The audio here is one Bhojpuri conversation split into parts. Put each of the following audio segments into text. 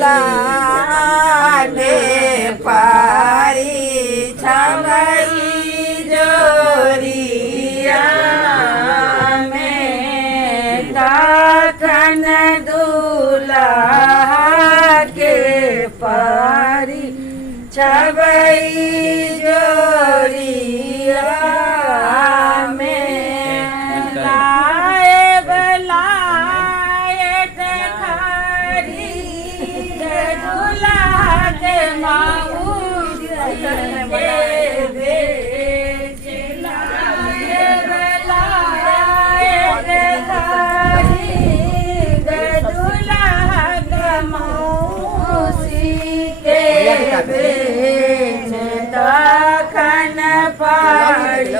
लागे पारी छवई जोरिया में तखन दूल्हा के पारी छवई जोरिया में तखन पारी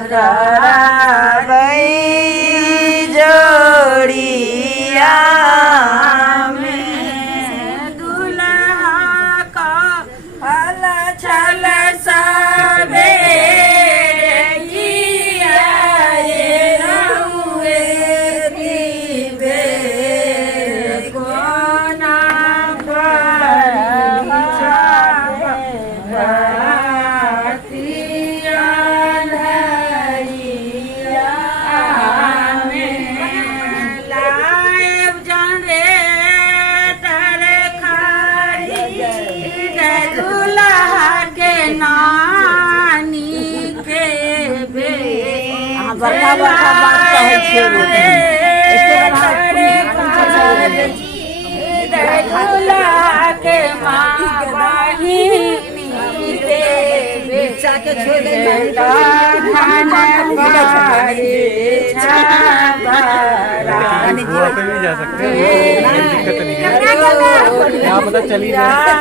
छवई जोड़िया में दूल्हा का हल छल सबे बड़का बड़का बात कहै छियै दूल्हा के माँ बहिनी बच्चा के छोड़ जा सकते हैं, पता चली जाए।